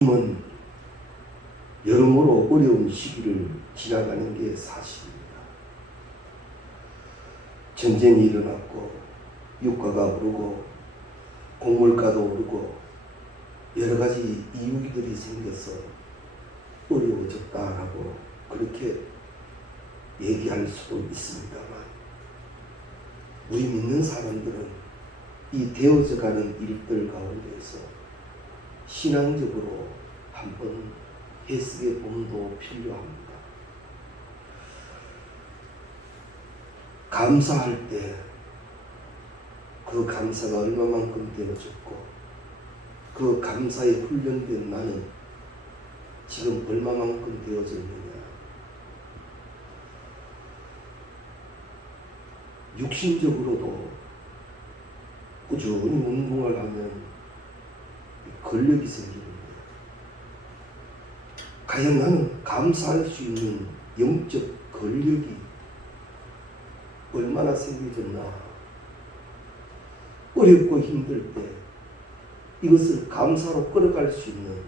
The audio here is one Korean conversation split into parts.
지금은 여러모로 어려운 시기를 지나가는 게 사실입니다. 전쟁이 일어났고 유가가 오르고 곡물가도 오르고 여러 가지 이유기들이 생겨서 어려워졌다라고 그렇게 얘기할 수도 있습니다만, 우리 믿는 사람들은 이 되어져가는 일들 가운데서 신앙적으로 한번 해석의 봄도 필요합니다. 감사할 때 그 감사가 얼마만큼 되어졌고, 그 감사에 훈련된 나는 지금 얼마만큼 되어졌느냐. 육신적으로도 꾸준히 운동을 하면 근력이 생깁니다. 과연 나는 감사할 수 있는 영적 근력이 얼마나 생겨졌나. 어렵고 힘들 때 이것을 감사로 끌어갈 수 있는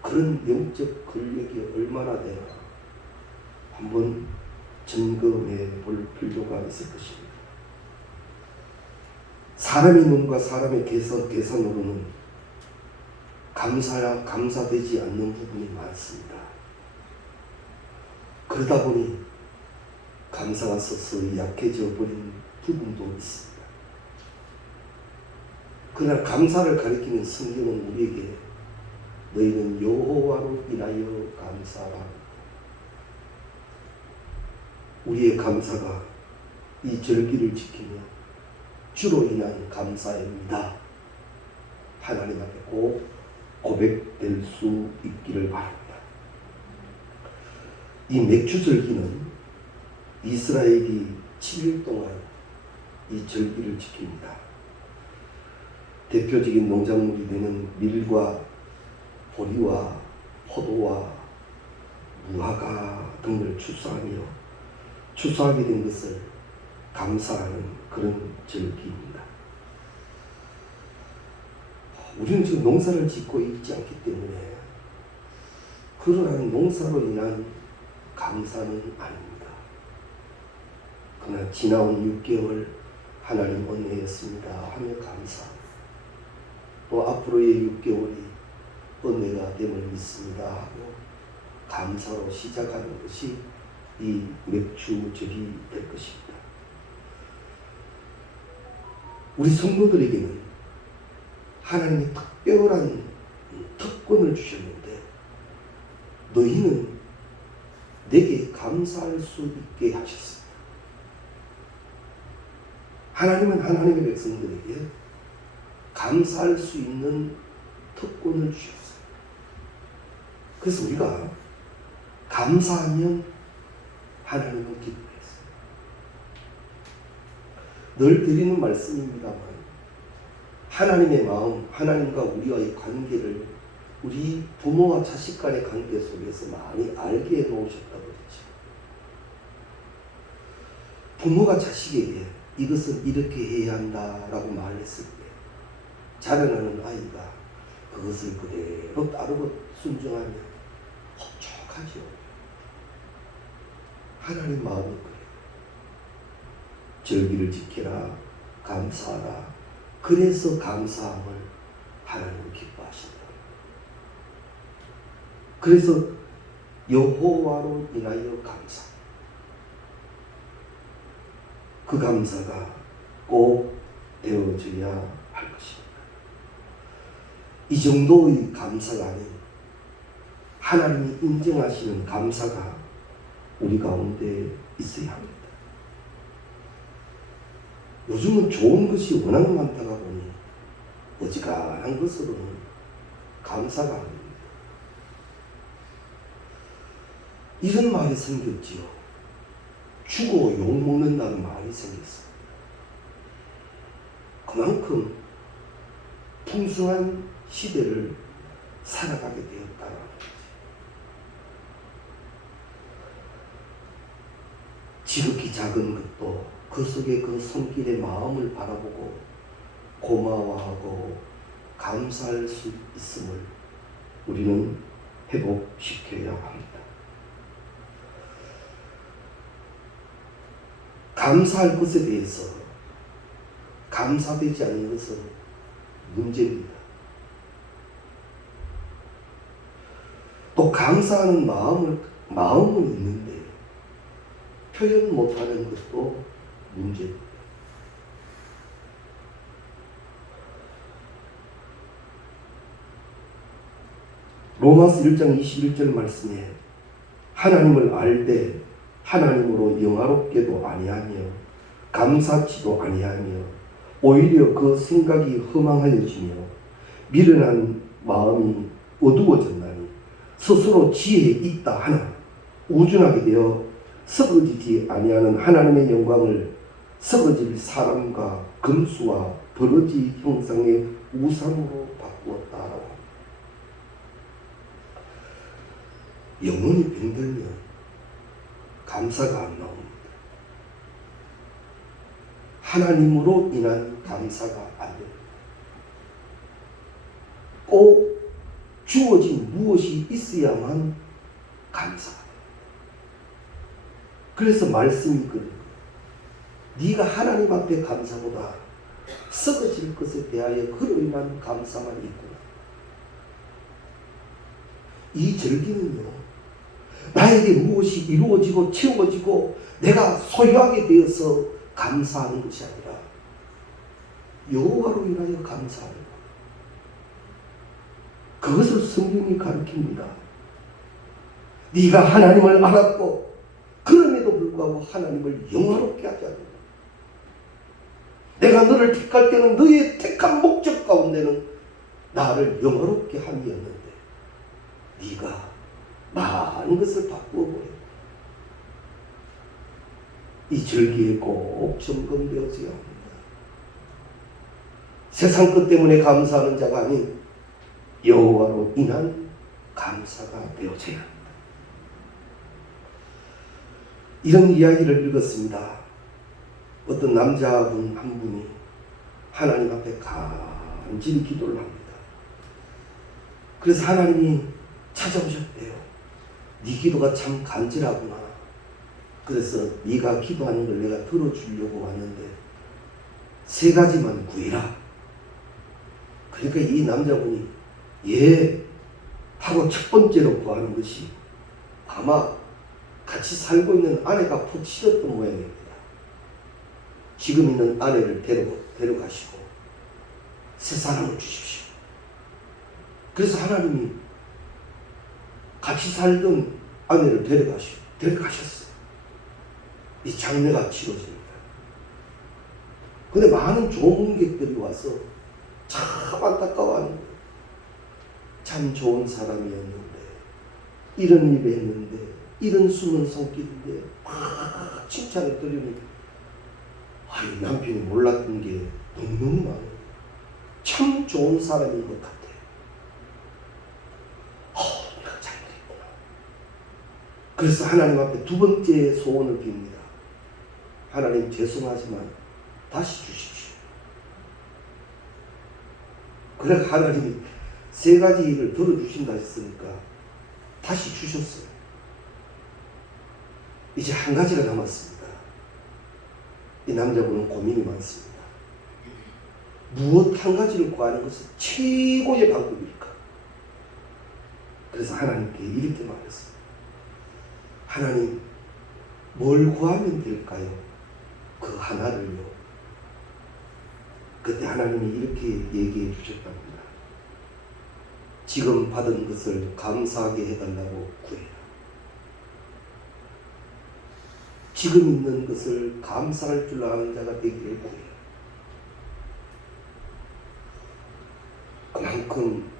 그런 영적 근력이 얼마나 되나 한번 점검해 볼 필요가 있을 것입니다. 사람의 눈과 사람의 계산으로는 감사되지 않는 부분이 많습니다. 그러다 보니 감사가 서서히 약해져 버린 부분도 있습니다. 그러나 감사를 가리키는 성경은 우리에게 너희는 여호와로 인하여 감사하라. 우리의 감사가 이 절기를 지키며 주로 인한 감사입니다. 하나님 앞에 꼭 고백될 수 있기를 바랍니다. 이 맥주절기는 이스라엘이 7일 동안 이 절기를 지킵니다. 대표적인 농작물이 되는 밀과 보리와 포도와 무화과 등을 추수하게 된 것을 감사하는 그런 절기입니다. 우리는 지금 농사를 짓고 있지 않기 때문에 그러한 농사로 인한 감사는 아닙니다. 그러나 지나온 6개월 하나님 은혜였습니다 하며 감사합니다. 또 앞으로의 6개월이 은혜가 됨을 믿습니다 하고 감사로 시작하는 것이 이 맥주절이 될 것입니다. 우리 성도들에게는 하나님이 특별한 특권을 주셨는데, 너희는 내게 감사할 수 있게 하셨습니다. 하나님은 하나님의 백성들에게 감사할 수 있는 특권을 주셨어요. 그래서 우리가 감사하면 하나님은 기뻐했어요. 늘 드리는 말씀입니다만, 하나님의 마음, 하나님과 우리와의 관계를 우리 부모와 자식 간의 관계 속에서 많이 알게 해놓으셨다고 그랬죠. 부모가 자식에게 이것을 이렇게 해야 한다라고 말했을 때 자라나는 아이가 그것을 그대로 따르고 순종하면 흡족하죠. 하나님 마음이 그래요. 절기를 지키라, 감사하라. 그래서 감사함을 하나님은 기뻐하신다. 그래서 여호와로 인하여 감사. 그 감사가 꼭 되어져야 할 것입니다. 이 정도의 감사가 아닌 하나님이 인정하시는 감사가 우리 가운데 있어야 합니다. 요즘은 좋은 것이 워낙 많다가 보니 어지간한 것으로는 감사가 아닙니다. 이런 말이 생겼지요. 주고 욕먹는다는 말이 생겼습니다. 그만큼 풍성한 시대를 살아가게 되었다는 거죠. 지극히 작은 것도 그 속에 그 손길의 마음을 바라보고 고마워하고 감사할 수 있음을 우리는 회복시켜야 합니다. 감사할 것에 대해서 감사되지 않는 것은 문제입니다. 또 감사하는 마음은 있는데 표현 못하는 것도 문제입니다. 로마서 1장 21절 말씀에 하나님을 알되 하나님으로 영화롭게도 아니하며 감사치도 아니하며 오히려 그 생각이 허망하여지며 미련한 마음이 어두워졌나니 스스로 지혜에 있다 하나 우준하게 되어 썩어지지 아니하는 하나님의 영광을 썩어질 사람과 금수와 버러지 형상의 우상으로 바꾸었다. 영혼이 병들면 감사가 안 나옵니다. 하나님으로 인한 감사가 안 됩니다. 꼭 주어진 무엇이 있어야만 감사가 됩니다. 그래서 말씀이 있거든요. 네가 하나님 앞에 감사보다 썩어질 것에 대하여 그로 인한 감사만 있구나. 이 절기는요, 나에게 무엇이 이루어지고 채워지고 내가 소유하게 되어서 감사하는 것이 아니라 여호와로 인하여 감사하는 것. 그것을 성경이 가르칩니다. 네가 하나님을 알았고 그럼에도 불구하고 하나님을 영화롭게 하지 않는다. 내가 너를 택할 때는 너의 택한 목적 가운데는 나를 영화롭게 함이었는데 네가 많은 것을 바꾸어 버렸다. 이 절기에 꼭 점검되어져야 합니다. 세상 것 때문에 감사하는 자가 아닌 여호와로 인한 감사가 되어져야 합니다. 이런 이야기를 읽었습니다. 어떤 남자분 한 분이 하나님 앞에 간절히 기도를 합니다. 그래서 하나님이 찾아오셨대요. 네 기도가 참 간절하구나. 그래서 네가 기도하는 걸 내가 들어주려고 왔는데 3가지만 구해라. 그러니까 이 남자분이 예 하고 첫 번째로 구하는 것이 아마 같이 살고 있는 아내가 포치였던 모양입니다. 지금 있는 아내를 데려가시고 새 사람을 주십시오. 그래서 하나님이 같이 살던 아내를 데려가셨어요. 이 장례가 치러집니다. 근데 많은 조문객들이 와서 참 안타까워하는 거예요. 참 좋은 사람이었는데 이런 일을 했는데 이런 숨은 손길인데 막 칭찬을 드리니 이 남편이 몰랐던 게 너무너무 많아요. 참 좋은 사람인 것 같아요. 내가 잘못했구나. 그래서 하나님 앞에 2번째 소원을 빕니다. 하나님 죄송하지만 다시 주십시오. 그래 하나님이 3가지 일을 들어주신다 했으니까 다시 주셨어요. 이제 1가지가 남았습니다. 이 남자분은 고민이 많습니다. 무엇 1가지를 구하는 것은 최고의 방법일까? 그래서 하나님께 이렇게 말했습니다. 하나님, 뭘 구하면 될까요? 그 하나를요. 그때 하나님이 이렇게 얘기해 주셨답니다. 지금 받은 것을 감사하게 해달라고 구해라. 지금 있는 것을 감사할 줄 아는 자가 되기를 구해라. 그만큼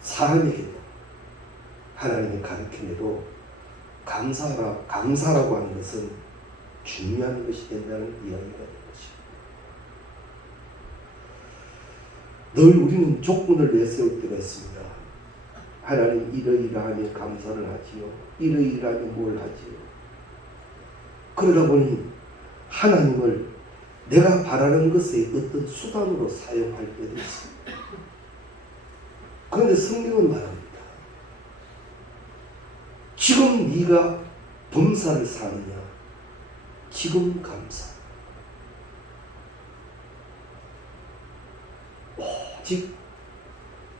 사람에게도 하나님의 가르침에도 감사라고 하는 것은 중요한 것이 된다는 이야기가 되는 것입니다. 늘 우리는 조건을 내세울 때가 있습니다. 하나님 이러이러하니 감사를 하지요. 이러이러하니 뭘 하지요. 그러다 보니 하나님을 내가 바라는 것의 어떤 수단으로 사용할 때도 있습니다. 그런데 성경은 말합니다. 지금 네가 범사를 사느냐? 지금 감사. 오직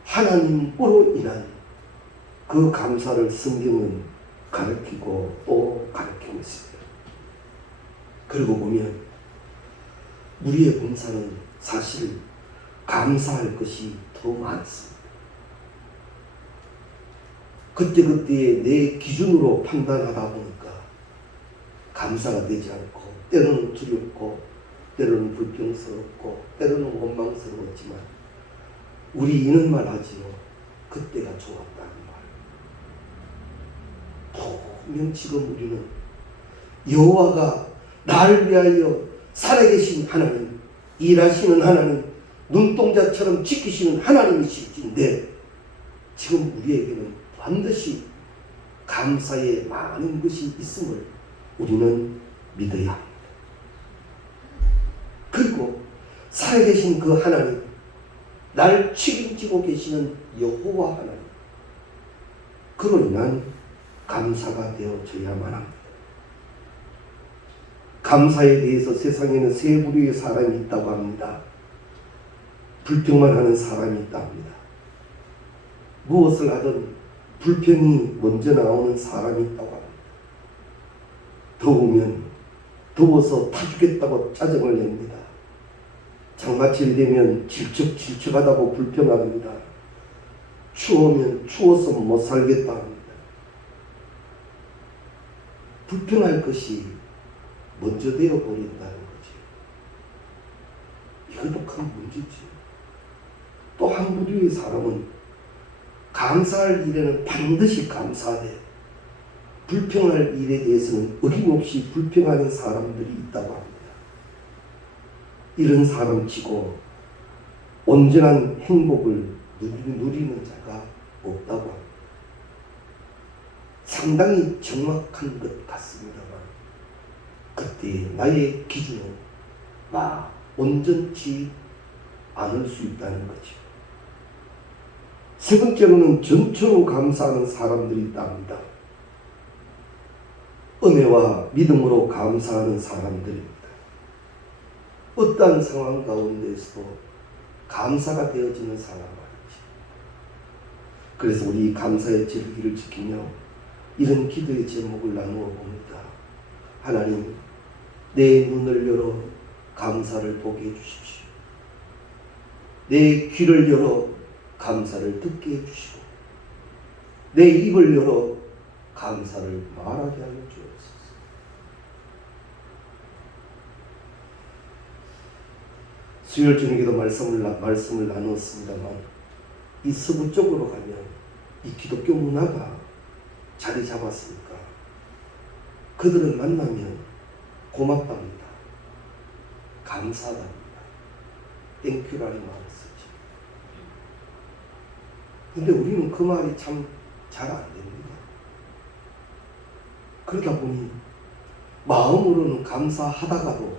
하나님으로 인한 그 감사를 성경은 가르치고 또 가르치고 있습니다. 그리고 보면 우리의 범사는 사실 감사할 것이 더 많습니다. 그때그때의 내 기준으로 판단하다 보니까 감사가 되지 않고 때로는 두렵고 때로는 불평스럽고 때로는 원망스러웠지만 우리 이는 말하지요. 그때가 좋았다는 말. 분명 지금 우리는 여호와가 나를 위하여 살아계신 하나님, 일하시는 하나님, 눈동자처럼 지키시는 하나님이실진데 지금 우리에게는 반드시 감사의 많은 것이 있음을 우리는 믿어야 합니다. 그리고 살아계신 그 하나님, 나를 책임지고 계시는 여호와 하나님, 그로 인한 감사가 되어져야만 합니다. 감사에 대해서 세상에는 세 부류의 사람이 있다고 합니다. 불평만 하는 사람이 있다고 합니다. 무엇을 하든 불평이 먼저 나오는 사람이 있다고 합니다. 더우면 더워서 타죽겠다고 짜증을 냅니다. 장마철이 되면 질척질척하다고 불평합니다. 추우면 추워서 못 살겠다 합니다. 불평할 것이 먼저 되어버린다는 거지. 이것도 큰 문제지. 또 한 부류의 사람은 감사할 일에는 반드시 감사하되 불평할 일에 대해서는 어김없이 불평하는 사람들이 있다고 합니다. 이런 사람치고 온전한 행복을 누리는 자가 없다고 합니다. 상당히 정확한 것 같습니다만 그때 나의 기준은 온전치 않을 수 있다는 거죠. 세 번째로는 전처로 감사하는 사람들이 있다 합니다. 은혜와 믿음으로 감사하는 사람들입니다. 어떠한 상황 가운데서도 감사가 되어지는 사람 말이지. 그래서 우리 감사의 절기를 지키며 이런 기도의 제목을 나누어 봅니다. 하나님, 내 눈을 열어 감사를 보게 해주십시오. 내 귀를 열어 감사를 듣게 해주시고 내 입을 열어 감사를 말하게 하여 주옵소서. 수요일 저녁에도 말씀을 나누었습니다만 이 서부 쪽으로 가면 이 기독교 문화가 자리 잡았으니까 그들은 만나면 고맙답니다. 감사합니다. 땡큐라는 말을 쓰지. 근데 우리는 그 말이 참 잘 안 됩니다. 그러다 보니 마음으로는 감사하다가도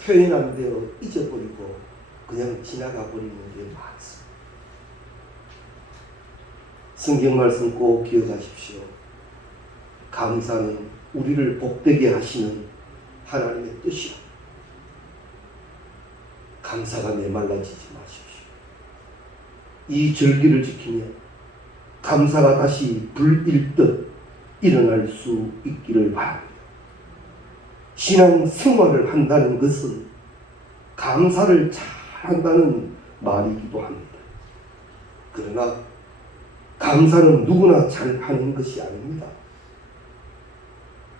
표현 안 되어 잊어버리고 그냥 지나가 버리는 게 많습니다. 성경 말씀 꼭 기억하십시오. 감사는 우리를 복되게 하시는 하나님의 뜻이라. 감사가 메말라지지 마십시오. 이 절기를 지키며 감사가 다시 불일듯 일어날 수 있기를 바랍니다. 신앙 생활을 한다는 것은 감사를 잘 한다는 말이기도 합니다. 그러나 감사는 누구나 잘 하는 것이 아닙니다.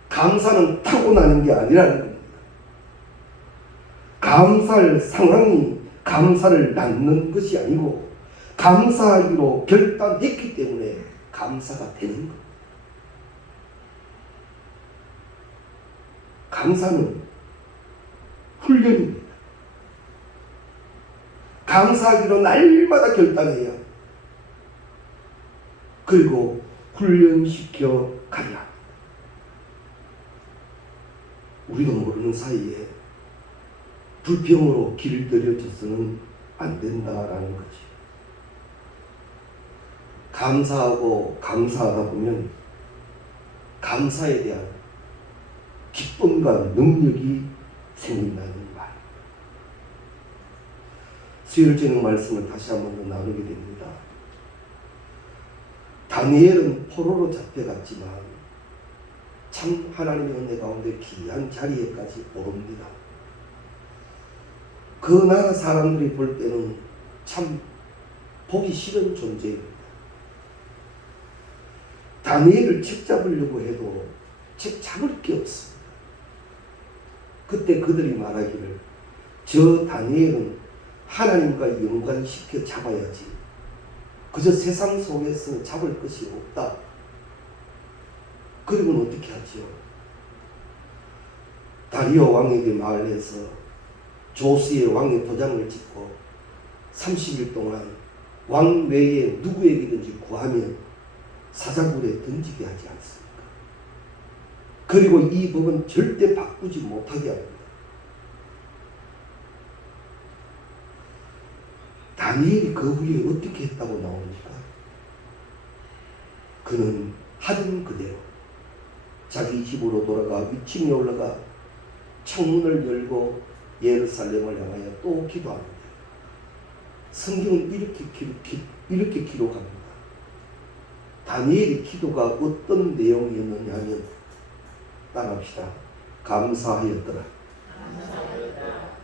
감사는 타고나는 게 아니라는 겁니다. 감사할 상황이 감사를 낳는 것이 아니고 감사하기로 결단했기 때문에 감사가 되는 겁니다. 감사는 훈련입니다. 감사하기로 날마다 결단해야 그리고 훈련시켜 가야 합니다. 우리도 모르는 사이에 불평으로 길을 들여줘서는 안 된다라는 거지. 감사하고 감사하다 보면 감사에 대한 기쁨과 능력이 생긴다는 말. 수요일 저녁 말씀을 다시 한번 더 나누게 됩니다. 다니엘은 포로로 잡혀갔지만 참 하나님의 은혜 가운데 귀한 자리에까지 오릅니다. 그 나라 사람들이 볼 때는 참 보기 싫은 존재입니다. 다니엘을 책 잡으려고 해도 책 잡을 게 없습니다. 그때 그들이 말하기를 저 다니엘은 하나님과 연관시켜 잡아야지 그저 세상 속에서는 잡을 것이 없다. 그리고는 어떻게 하지요? 다리오 왕에게 말해서 조스의 왕의 도장을 찍고 30일 동안 왕 외에 누구에게든지 구하면 사자굴에 던지게 하지 않습니까? 그리고 이 법은 절대 바꾸지 못하게 합니다. 다니엘이 그 후에 어떻게 했다고 나옵니까? 그는 하던 그대로 자기 집으로 돌아가 위층에 올라가 창문을 열고 예루살렘을 향하여 또 기도합니다. 성경은 이렇게 기록합니다. 다니엘의 기도가 어떤 내용이었느냐 하면 따라합시다. 감사하였더라.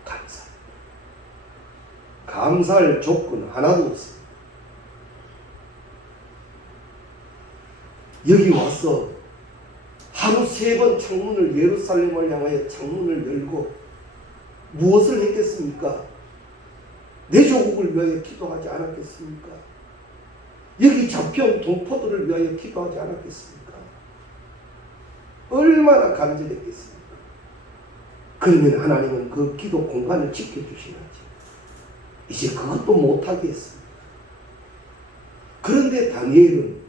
감사. 감사할 조건 하나도 없습니다. 여기 와서 하루 3번 창문을 예루살렘을 향하여 창문을 열고 무엇을 했겠습니까? 내 조국을 위하여 기도하지 않았겠습니까? 여기 잡혀온 동포들을 위하여 기도하지 않았겠습니까? 얼마나 간절했겠습니까? 그러면 하나님은 그 기도 공간을 지켜주셔야지. 이제 그것도 못하게 했습니다. 그런데 다니엘은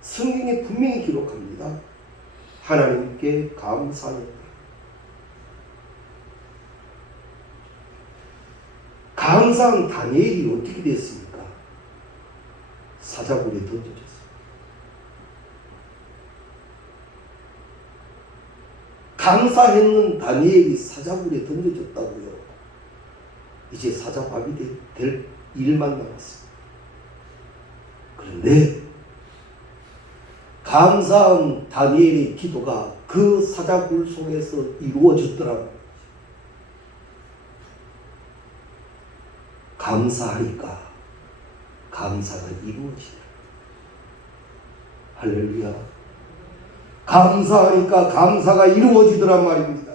성경에 분명히 기록합니다. 하나님께 감사했다. 감사한 다니엘이 어떻게 됐습니까? 사자굴에 던져졌습니다. 감사했는 다니엘이 사자굴에 던져졌다고요. 이제 사자밥이 될 일만 남았습니다. 그런데 감사한 다니엘의 기도가 그 사자굴 속에서 이루어졌더라고요. 감사하니까 감사가 이루어지더라. 할렐루야. 감사하니까 감사가 이루어지더란 말입니다.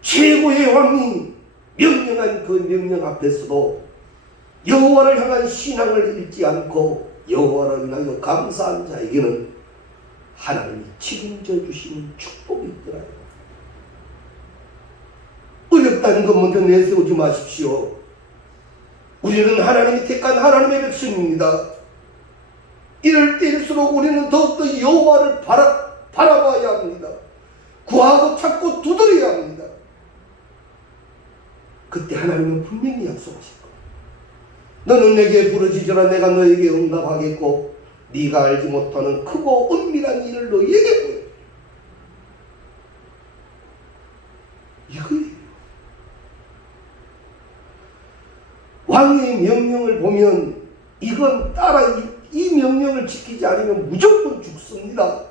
최고의 왕이 명령한 그 명령 앞에서도 여호와를 향한 신앙을 잃지 않고 여호와를 인하여 감사한 자에게는 하나님이 책임져 주시는 축복이 있더라요. 어렵다는 것 먼저 내세우지 마십시오. 우리는 하나님이 택한 하나님의 백성입니다. 이럴 때일수록 우리는 더욱더 여호와를 바라봐야 합니다. 구하고 찾고 두드려야 합니다. 그때 하나님은 분명히 약속하실 겁니다. 너는 내게 부르짖으라 내가 너에게 응답하겠고 네가 알지 못하는 크고 은밀한 일을 너에게 보여. 이거예요. 왕의 명령을 보면 이건 이 명령을 지키지 않으면 무조건 죽습니다.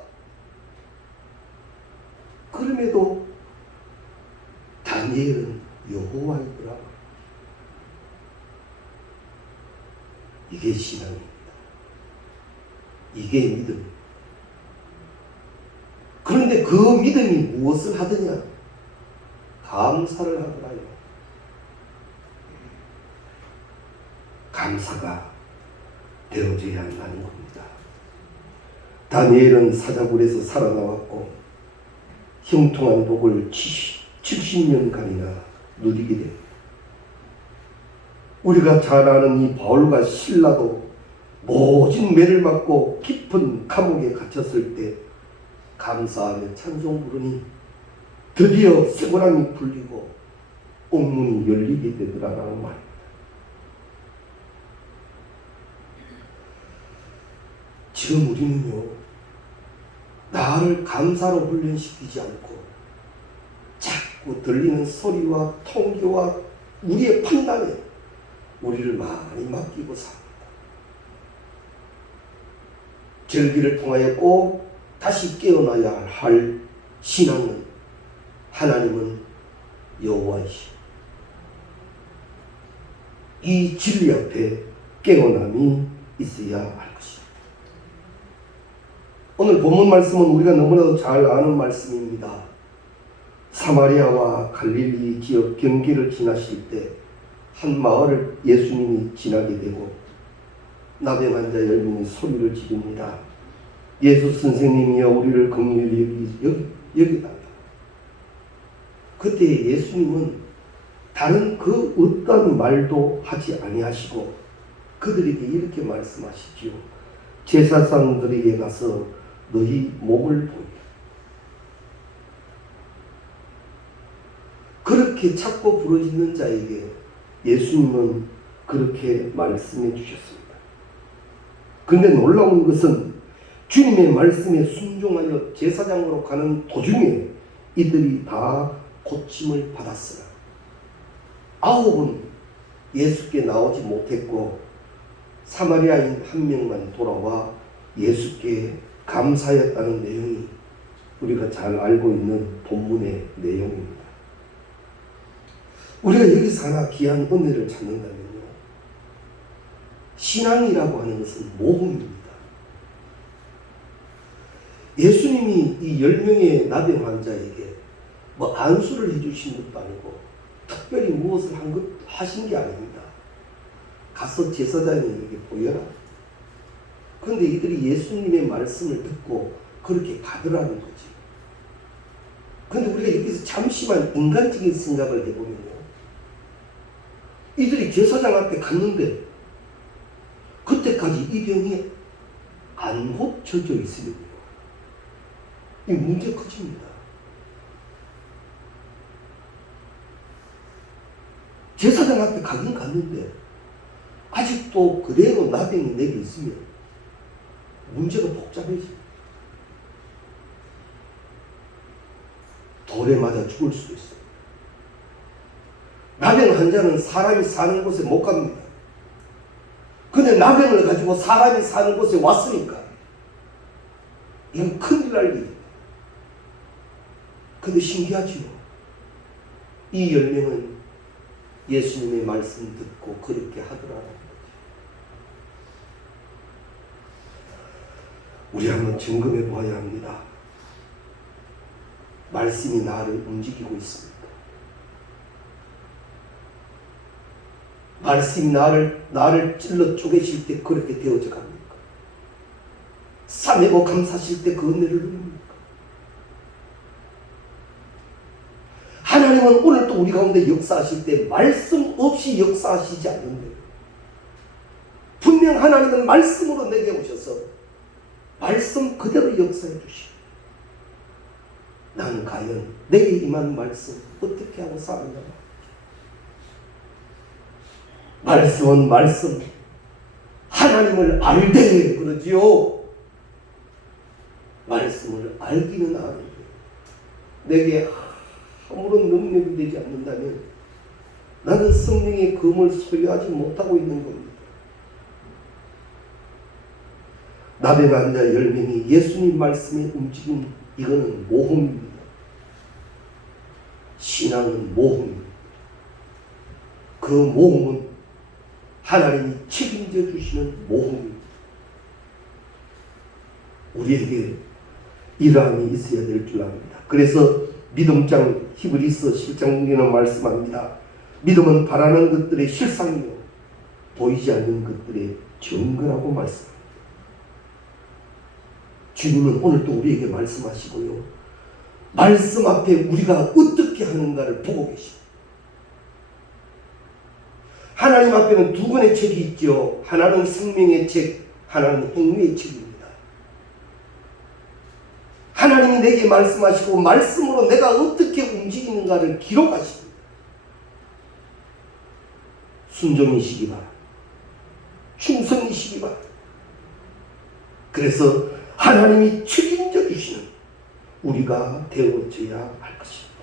그럼에도 다니엘은 여호와이더라. 이게 신앙입니다. 이게 믿음입니다. 그런데 그 믿음이 무엇을 하더냐? 감사를 하더라요. 감사가 되어져야 한다는 겁니다. 다니엘은 사자굴에서 살아나왔고 형통한 복을 70년간이나 누리게 됩니다. 우리가 잘 아는 이 바울과 실라도 모진 매를 맞고 깊은 감옥에 갇혔을 때 감사하며 찬송 부르니 드디어 쇠고랑이 풀리고 옥문이 열리게 되더라라는 말입니다. 지금 우리는요, 나를 감사로 훈련시키지 않고 자꾸 들리는 소리와 통계와 우리의 판단에 우리를 많이 맡기고 삽니다. 절기를 통하여 꼭 다시 깨어나야 할 신앙은 하나님은 여호와이시오. 이 진리 앞에 깨어남이 있어야 할 것입니다. 오늘 본문 말씀은 우리가 너무나도 잘 아는 말씀입니다. 사마리아와 갈릴리 지역 경계를 지나실 때 한 마을을 예수님이 지나게 되고 나병 환자 10명이 소리를 지릅니다. 예수 선생님이여 우리를 긍휼히 여기달라. 그때 예수님은 다른 그 어떤 말도 하지 아니하시고 그들에게 이렇게 말씀하시지요. 제사장들에게 가서 너희 몸을 보이라. 그렇게 찾고 부르짖는 자에게 예수님은 그렇게 말씀해 주셨습니다. 그런데 놀라운 것은 주님의 말씀에 순종하여 제사장으로 가는 도중에 이들이 다 고침을 받았어요. 9은 예수께 나오지 못했고 사마리아인 한 명만 돌아와 예수께 감사했다는 내용이 우리가 잘 알고 있는 본문의 내용입니다. 우리가 여기서 하나 귀한 은혜를 찾는다면요, 신앙이라고 하는 것은 모험입니다. 예수님이 이 10명의 나병 환자에게 안수를 해주신 것도 아니고 특별히 무엇을 하신 게 아닙니다. 가서 제사장에게 보여라. 그런데 이들이 예수님의 말씀을 듣고 그렇게 가더라는 거지. 그런데 우리가 여기서 잠시만 인간적인 생각을 해보면요, 이들이 제사장 앞에 갔는데 그때까지 이 병이 안 고쳐져 있으면요, 이 문제 커집니다. 제사장 앞에 가긴 갔는데 아직도 그대로 나병이 내게 있으면 문제가 복잡해집니다. 돌에 맞아 죽을 수도 있어요. 나병 환자는 사람이 사는 곳에 못 갑니다. 근데 나병을 가지고 사람이 사는 곳에 왔으니까 이건 큰일 날 일입니다. 근데 신기하지요. 이 10명은 예수님의 말씀 듣고 그렇게 하더라는 거죠. 우리 한번 점검해 보아야 합니다. 말씀이 나를 움직이고 있습니다. 말씀이 나를 찔러 쪼개실 때 그렇게 되어져 갑니까? 싸매고 감사하실 때 그 은혜를 누립니까? 하나님은 오늘 또 우리 가운데 역사하실 때 말씀 없이 역사하시지 않는데, 분명 하나님은 말씀으로 내게 오셔서 말씀 그대로 역사해 주시고, 나는 과연 내게 임한 말씀 어떻게 하고 살았나? 말씀은 말씀, 하나님을 알되 그러지요. 말씀을 알기는 아는데 내게 아무런 능력이 되지 않는다면 나는 성령의 검을 소유하지 못하고 있는 겁니다. 나병 환자 10명이 예수님 말씀에 움직인 이거는 모험입니다. 신앙은 모험입니다. 그 모험은 하나님이 책임져 주시는 모험입니다. 우리에게 이러함이 있어야 될 줄 압니다. 그래서 믿음장 히브리서 10장에는 말씀합니다. 믿음은 바라는 것들의 실상이요 보이지 않는 것들의 증거라고 말씀합니다. 주님은 오늘도 우리에게 말씀하시고요, 말씀 앞에 우리가 어떻게 하는가를 보고 계십니다. 하나님 앞에는 두 권의 책이 있죠. 하나는 생명의 책, 하나는 행위의 책입니다. 하나님이 내게 말씀하시고 말씀으로 내가 어떻게 움직이는가를 기록하십니다. 순종이시기 바랍니다. 충성이시기 바랍니다. 그래서 하나님이 책임져 주시는 우리가 되어져야 할 것입니다.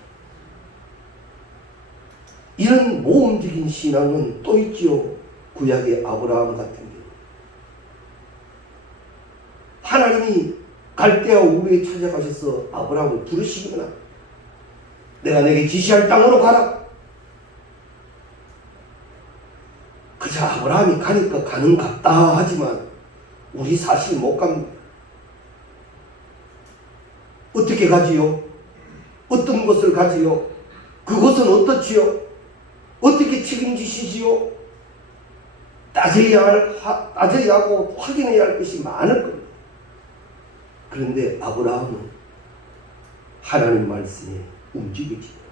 이런 모험적인 신앙은 또 있지요. 구약의 아브라함 같은 경우. 하나님이 갈대아 우르에 찾아가셔서 아브라함을 부르시거나 내가 내게 지시할 땅으로 가라. 그저 아브라함이 가니까 가는 같다 하지만 우리 사실 못 갑니다. 어떻게 가지요? 어떤 것을 가지요? 그것은 어떻지요? 어떻게 책임지시지요? 따져야 하고 확인해야 할 것이 많을 겁니다. 그런데 아브라함은 하나님 말씀에 움직여집니다.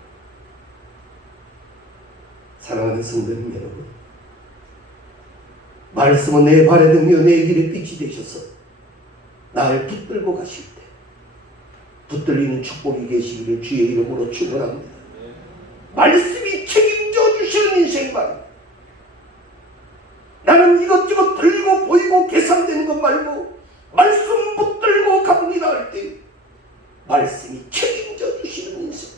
사랑하는 성도님 여러분, 말씀은 내 발에 등며 내 길에 빛이 되셔서 나를 붙들고 가실 때 붙들리는 축복이 계시기를 주의 이름으로 축원합니다. 말씀이 책임져 주시는 인생 말입니다. 나는 이것저것 들고 보이고 계산되는 것 말고 말씀 붙들고 갑니다 할 때 말씀이 책임져 주시는 인생,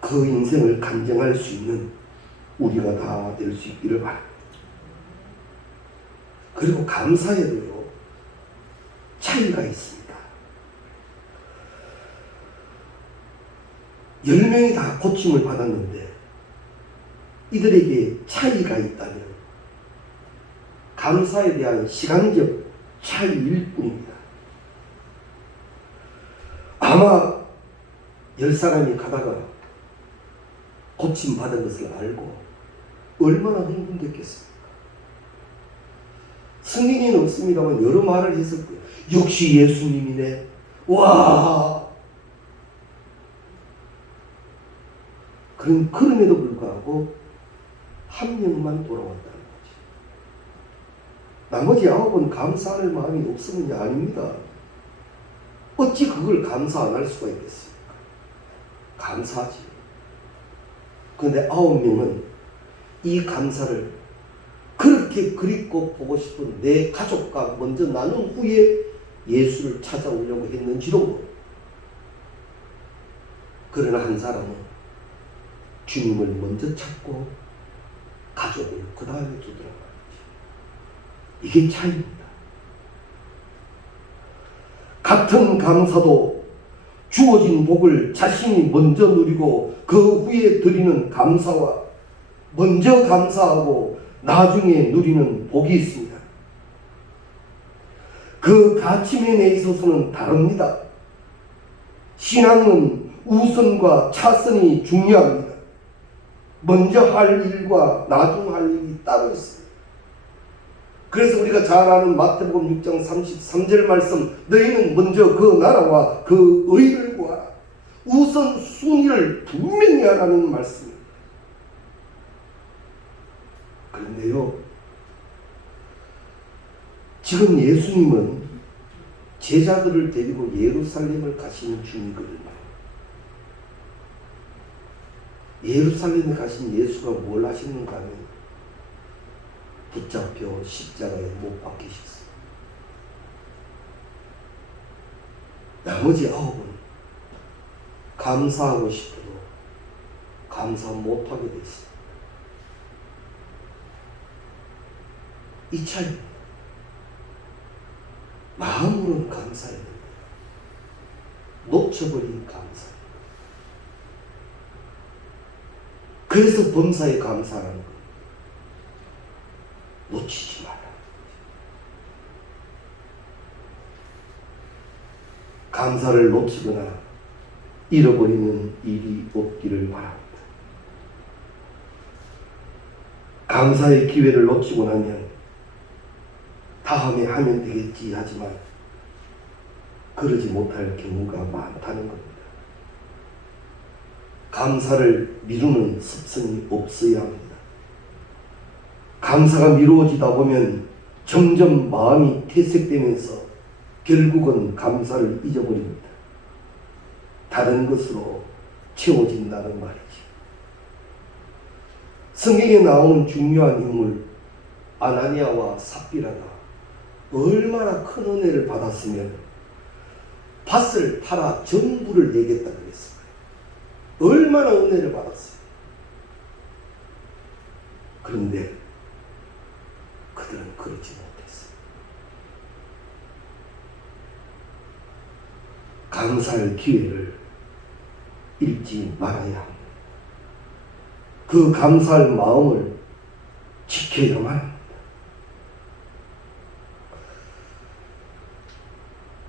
그 인생을 간증할 수 있는 우리가 다 될 수 있기를 바랍니다. 그리고 감사에도요 차이가 있습니다. 10명이 다 고침을 받았는데 이들에게 차이가 있다면 감사에 대한 시간적 차이일 뿐입니다. 아마 10사람이 가다가 고침 받은 것을 알고 얼마나 흥분됐겠습니까? 승인은 없습니다만 여러 말을 했을 거예요. 역시 예수님이네. 와! 그럼에도 불구하고 한 명만 돌아왔다는 거지. 나머지 9은 감사할 마음이 없으면이 아닙니다. 어찌 그걸 감사 안 할 수가 있겠습니까? 감사하지. 그런데 9명은 이 감사를 그렇게 그립고 보고 싶은 내 가족과 먼저 나눈 후에 예수를 찾아오려고 했는지도 모르고, 그러나 한 사람은 주님을 먼저 찾고 가족을 그 다음에 두더라고요. 이게 차이입니다. 같은 감사도 주어진 복을 자신이 먼저 누리고 그 후에 드리는 감사와 먼저 감사하고 나중에 누리는 복이 있습니다. 그 가치면에 있어서는 다릅니다. 신앙은 우선과 차선이 중요합니다. 먼저 할 일과 나중 할 일이 따로 있습니다. 그래서 우리가 잘 아는 마태복음 6장 33절 말씀, 너희는 먼저 그 나라와 그 의를 구하라. 우선 순위를 분명히 하라는 말씀입니다. 그런데요, 지금 예수님은 제자들을 데리고 예루살렘을 가시는 중이거든요. 예루살렘에 가신 예수가 뭘 하시는가 하면 붙잡혀 십자가에 못 박히셨어요. 나머지 9은 감사하고 싶어도 감사 못하게 됐어요. 이 차이입니다. 마음으로는 감사해야 됩니다. 놓쳐버린 감사. 그래서 범사에 감사하는 거예요. 놓치지 마라. 감사를 놓치거나 잃어버리는 일이 없기를 바랍니다. 감사의 기회를 놓치고 나면 다음에 하면 되겠지 하지만 그러지 못할 경우가 많다는 겁니다. 감사를 미루는 습성이 없어야 합니다. 감사가 미루어지다 보면 점점 마음이 퇴색되면서 결국은 감사를 잊어버립니다. 다른 것으로 채워진다는 말이지. 성경에 나오는 중요한 인물 아나니아와 삽비라가 얼마나 큰 은혜를 받았으면 밭을 팔아 전부를 내겠다 그랬어요. 얼마나 은혜를 받았어요. 그런데 그들은 그러지 못했어요. 감사할 기회를 잃지 말아야 합니다. 그 감사할 마음을 지켜야만 합니다.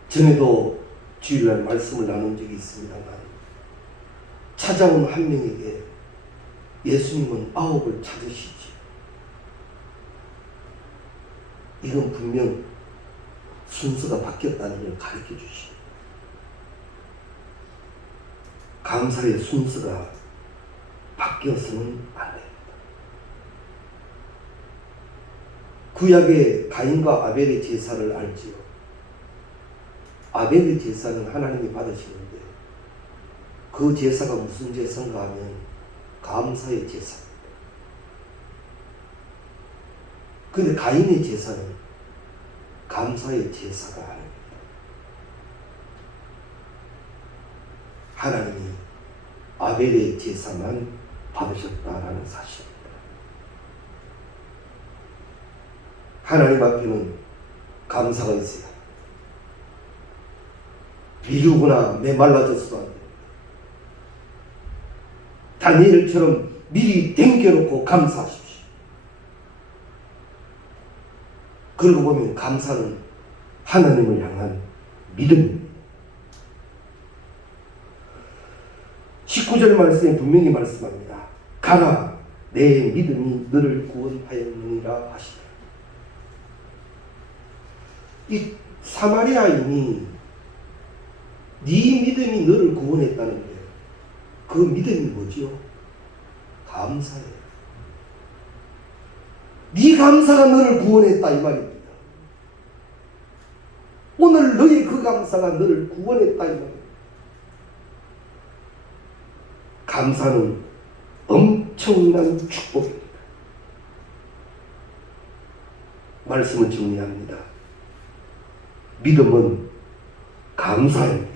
전에도 주일날 말씀을 나눈 적이 있습니다만, 찾아온 한 명에게 예수님은 9을 찾으시지. 이건 분명 순서가 바뀌었다는 걸 가르쳐 주시고, 감사의 순서가 바뀌어서는 안 됩니다. 구약의 가인과 아벨의 제사를 알지요. 아벨의 제사는 하나님이 받으시는데 그 제사가 무슨 제사인가 하면 감사의 제사입니다. 그런데 가인의 제사는 감사의 제사가 아닙니다. 하나님이 아벨의 제사만 받으셨다라는 사실입니다. 하나님 앞에는 감사가 있어야 합니다. 미루거나 메말라져서도 안 됩니다. 다니엘처럼 미리 땡겨놓고 감사하십시오. 그러고 보면 감사는 하나님을 향한 믿음입니다. 19절 말씀에 분명히 말씀합니다. 가라, 내 믿음이 너를 구원하였느니라 하시다. 이 사마리아인이 네 믿음이 너를 구원했다는데 그 믿음이 뭐지요? 감사예요. 네 감사가 너를 구원했다 이 말입니다. 오늘 너의 그 감사가 너를 구원했다 이 말입니다. 감사는 엄청난 축복입니다. 말씀을 정리합니다. 믿음은 감사입니다.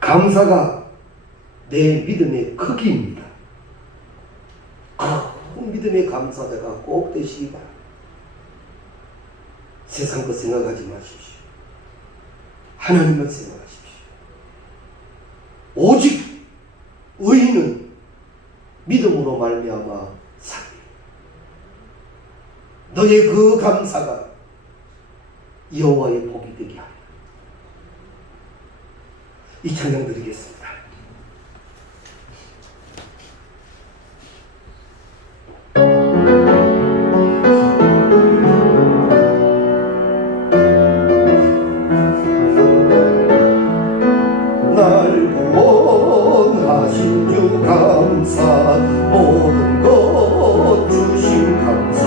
감사가 내 믿음의 크기입니다. 큰 믿음의 감사자가 꼭 되시기 바랍니다. 세상 것 생각하지 마십시오. 하나님만 생각하십시오. 오직 의인은 믿음으로 말미암아 살리. 너의 그 감사가 여호와의 복이 되게 하리라. 이 찬양 드리겠습니다. 날 구원하신 주 감사, 모든 것 주신 감사,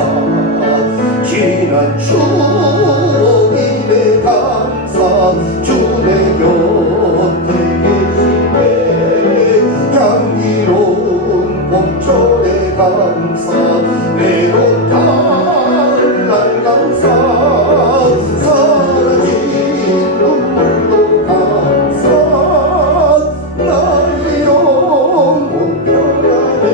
지난 추억이 내 감사, 주 내 곁에 계시네. 향기로운 봄철의 감사, 외로운 달날 감사, 사라진 눈물도 감사, 나의 영혼 평안에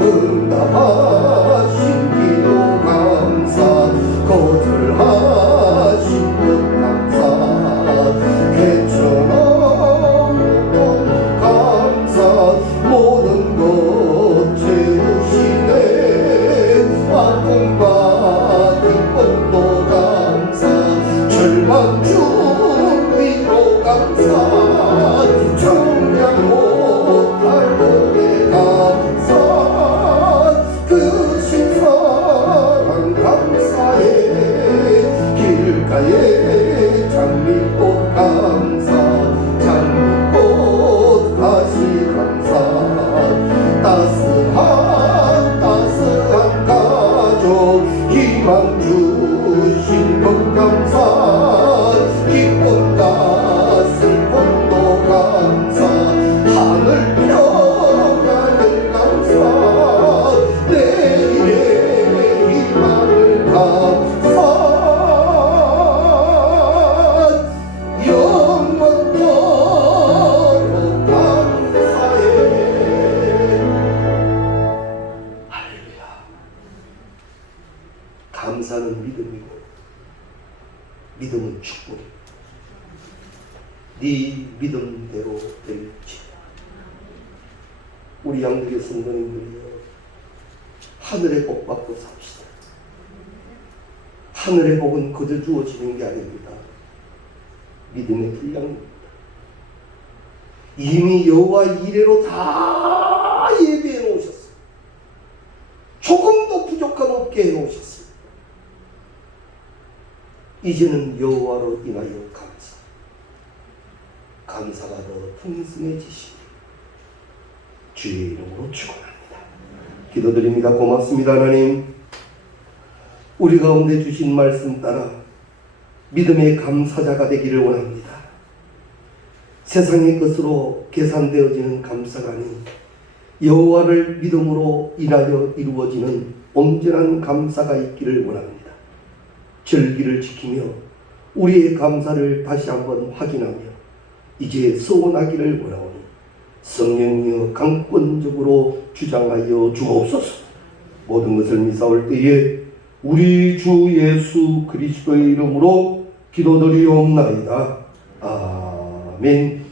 응답하신 기도 감사, 거절하신 것 감사, 개천없는 감사, 모든 것 채우시네. 믿음이고 믿음은 축복이다. 네 믿음대로 될지어다. 우리 양들의 성도님들이여, 하늘의 복 받고 삽시다. 하늘의 복은 거저 주어지는 게 아닙니다. 믿음의 분량입니다. 이미 여호와 이레로 다 예비해 놓으셨습니다. 조금도 부족함 없게 해 놓으셨습니다. 이제는 여호와로 인하여 감사가 더 풍성해지시니 주의 이름으로 축원합니다. 기도드립니다. 고맙습니다. 하나님, 우리 가운데 주신 말씀 따라 믿음의 감사자가 되기를 원합니다. 세상의 것으로 계산되어지는 감사가 아닌 여호와를 믿음으로 인하여 이루어지는 온전한 감사가 있기를 원합니다. 절기를 지키며 우리의 감사를 다시 한번 확인하며 이제 소원하기를 원하오니 성령이여 강권적으로 주장하여 주옵소서. 모든 것을 미사올 때에 우리 주 예수 그리스도의 이름으로 기도드리옵나이다. 아멘.